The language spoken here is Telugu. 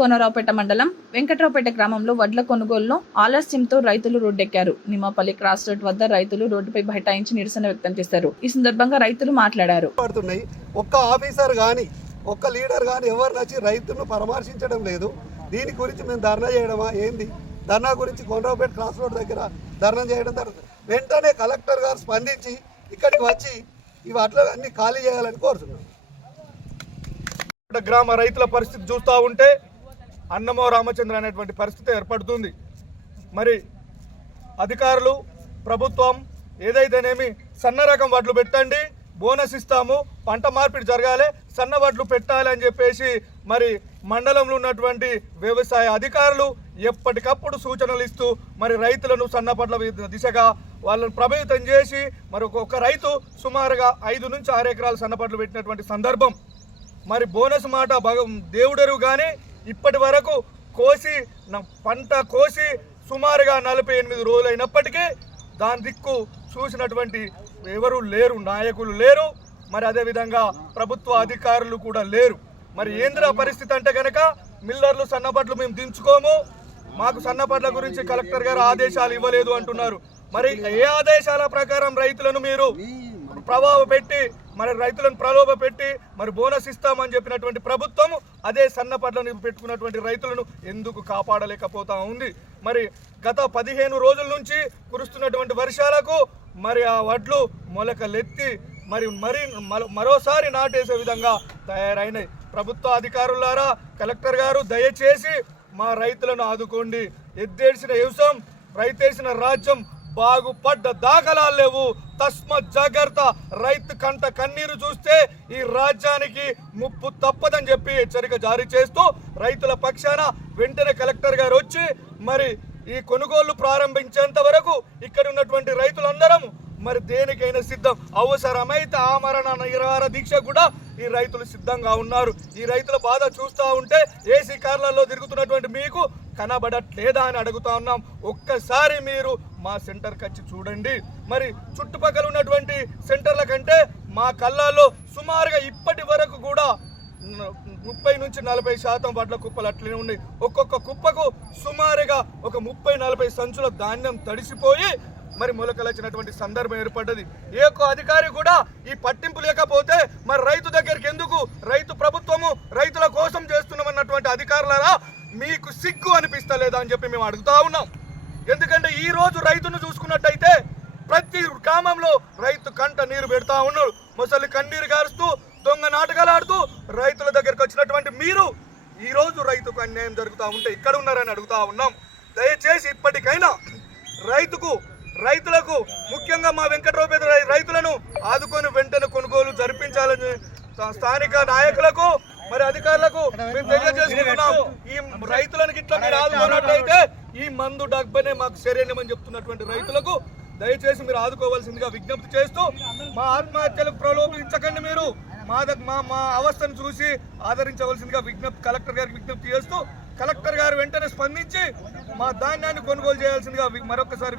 కోనరావుపేట మండలం వెంకట్రావుపేట గ్రామంలో వడ్ల కొనుగోలులో ఆలస్యంతో రైతులు రోడ్డెక్కారు. నిమ్మపల్లి క్రాస్ రోడ్ వద్ద రైతులు రోడ్డుపై బైఠాయించి నిరసన వ్యక్తం చేశారు. ఈ సందర్భంగా రైతులు మాట్లాడారు. ఒక్క ఆఫీసర్ గాని ఒక్క లీడర్ గాని ఎవరు నచ్చి రైతులను పరామర్శించడం లేదు. దీని గురించి మేము ధర్నా చేయడమా ఏంది? ధర్నా గురించి కోనరావుపేట క్రాస్ రోడ్ దగ్గర ధర్నా చేయడం జరుగుతుంది. వెంటనే కలెక్టర్ గారు స్పందించి ఇక్కడికి వచ్చి ఈ వడ్లు అన్ని ఖాళీ చేయాలని కోరుతున్నాం. గ్రామ రైతుల పరిస్థితి చూస్తూ ఉంటే అన్నమో రామచంద్ర అనేటువంటి పరిస్థితి ఏర్పడుతుంది. మరి అధికారులు ప్రభుత్వం ఏదైతేనేమి సన్న రకం వడ్లు పెట్టండి, బోనస్ ఇస్తాము, పంట మార్పిడి జరగాలి, సన్న వడ్లు పెట్టాలి అని చెప్పేసి మరి మండలంలో ఉన్నటువంటి వ్యవసాయ అధికారులు ఎప్పటికప్పుడు సూచనలు ఇస్తూ మరి రైతులను సన్నపడ్ల దిశగా వాళ్ళను ప్రభావితం చేసి మరి ఒక్కొక్క రైతు సుమారుగా 5 నుంచి 6 ఎకరాలు సన్నపడ్లు పెట్టినటువంటి సందర్భం. మరి బోనస్ మాట దేవుడరు కానీ ఇప్పటి వరకు పంట కోసి సుమారుగా 48 రోజులు అయినప్పటికీ దాని దిక్కు చూసినటువంటి ఎవరు లేరు, నాయకులు లేరు, మరి అదేవిధంగా ప్రభుత్వ అధికారులు కూడా లేరు. మరి ఏంద్ర పరిస్థితి అంటే కనుక మిల్లర్లు సన్నపడ్లు మేము దించుకోము, మాకు సన్నపడ్ల గురించి కలెక్టర్ గారు ఆదేశాలు ఇవ్వలేదు అంటున్నారు. మరి ఏ ఆదేశాల ప్రకారం రైతులను మీరు రైతులను ప్రలోభ పెట్టి మరి బోనస్ ఇస్తామని చెప్పినటువంటి ప్రభుత్వం అదే సన్నపడ్లను పెట్టుకున్నటువంటి రైతులను ఎందుకు కాపాడలేకపోతా ఉంది? మరి గత 15 రోజుల నుంచి కురుస్తున్నటువంటి వర్షాలకు మరి ఆ వడ్లు మొలకలెత్తి మరోసారి నాటేసే విధంగా తయారైనాయి. ప్రభుత్వ అధికారులారా, కలెక్టర్ గారు దయచేసి మా రైతులను ఆదుకోండి. ఎద్దేసిన వ్యవసాయం, రైతేసిన రాజ్యం బాగుపడ్డ దాఖలాలు లేవు. తస్మత్ జాగ్రత్త. రైతు కంట కన్నీరు చూస్తే ఈ రాజ్యానికి ముప్పు తప్పదని చెప్పి హెచ్చరిక జారీ చేస్తూ రైతుల పక్షాన వెంటనే కలెక్టర్ గారు వచ్చి మరి ఈ కొనుగోళ్లు ప్రారంభించేంత వరకు ఇక్కడ ఉన్నటువంటి రైతులందరం మరి దేనికైనా సిద్ధం. అవసరమైతే ఆమరణ నిరాహార దీక్ష కూడా ఈ రైతులు సిద్ధంగా ఉన్నారు. ఈ రైతుల బాధ చూస్తూ ఉంటే ఏసీ కార్లలో తిరుగుతున్నటువంటి మీకు కనబడట్లేదా అని అడుగుతా ఉన్నాం. ఒక్కసారి మీరు మా సెంటర్కి వచ్చి చూడండి. మరి చుట్టుపక్కల ఉన్నటువంటి సెంటర్ల కంటే మా కళ్ళాల్లో సుమారుగా ఇప్పటి వరకు కూడా 30 నుంచి 40% వడ్ల కుప్పలు అట్లనే ఉన్నాయి. ఒక్కొక్క కుప్పకు సుమారుగా ఒక 30-40 సంచుల ధాన్యం తడిసిపోయి మరి మొలకలొచ్చినటువంటి సందర్భం ఏర్పడ్డది. ఏ ఒక్క అధికారి కూడా ఈ పట్టింపు లేకపోతే మరి రైతు దగ్గరికి ఎందుకు? రైతు ప్రభుత్వము రైతుల కోసం చేస్తున్నామన్నటువంటి అధికారులారా, మీకు సిగ్గు అనిపిస్తలేదా అని చెప్పి మేము అడుగుతా ఉన్నాం. ఎందుకంటే ఈ రోజు రైతును చూసుకున్నట్టయితే ప్రతి గ్రామంలో రైతు కంట నీరు పెడతా ఉన్నాడు. ముసలి కన్నీరు గారుస్తూ దొంగ నాటకాలు ఆడుతూ రైతుల దగ్గరికి వచ్చినటువంటి మీరు ఈ రోజు రైతుకు అన్యాయం జరుగుతూ ఉంటే ఇక్కడ ఉన్నారని అడుగుతా ఉన్నాం. దయచేసి ఇప్పటికైనా రైతులకు ముఖ్యంగా మా వెంకట్రావుపేట రైతులను ఆదుకొని వెంటనే కొనుగోలు జరిపించాలని స్థానిక నాయకులకు మరి అధికారులకు మేము తెలియజేసుకుంటున్నాం. ఈ రైతులను ఇట్లా మీరు ఆదుకున్నట్టయితే ఈ మందు డబ్బనే మాకు సరైనమని చెప్తున్నటువంటి రైతులకు దయచేసి మీరు ఆదుకోవాల్సిందిగా విజ్ఞప్తి చేస్తూ మా ఆత్మహత్యలకు ప్రలోభించకండి. మీరు మా అవస్థను చూసి ఆదరించవలసిందిగా కలెక్టర్ గారికి విజ్ఞప్తి చేస్తూ కలెక్టర్ గారు వెంటనే స్పందించి మా ధాన్యాన్ని కొనుగోలు చేయాల్సిందిగా మరొకసారి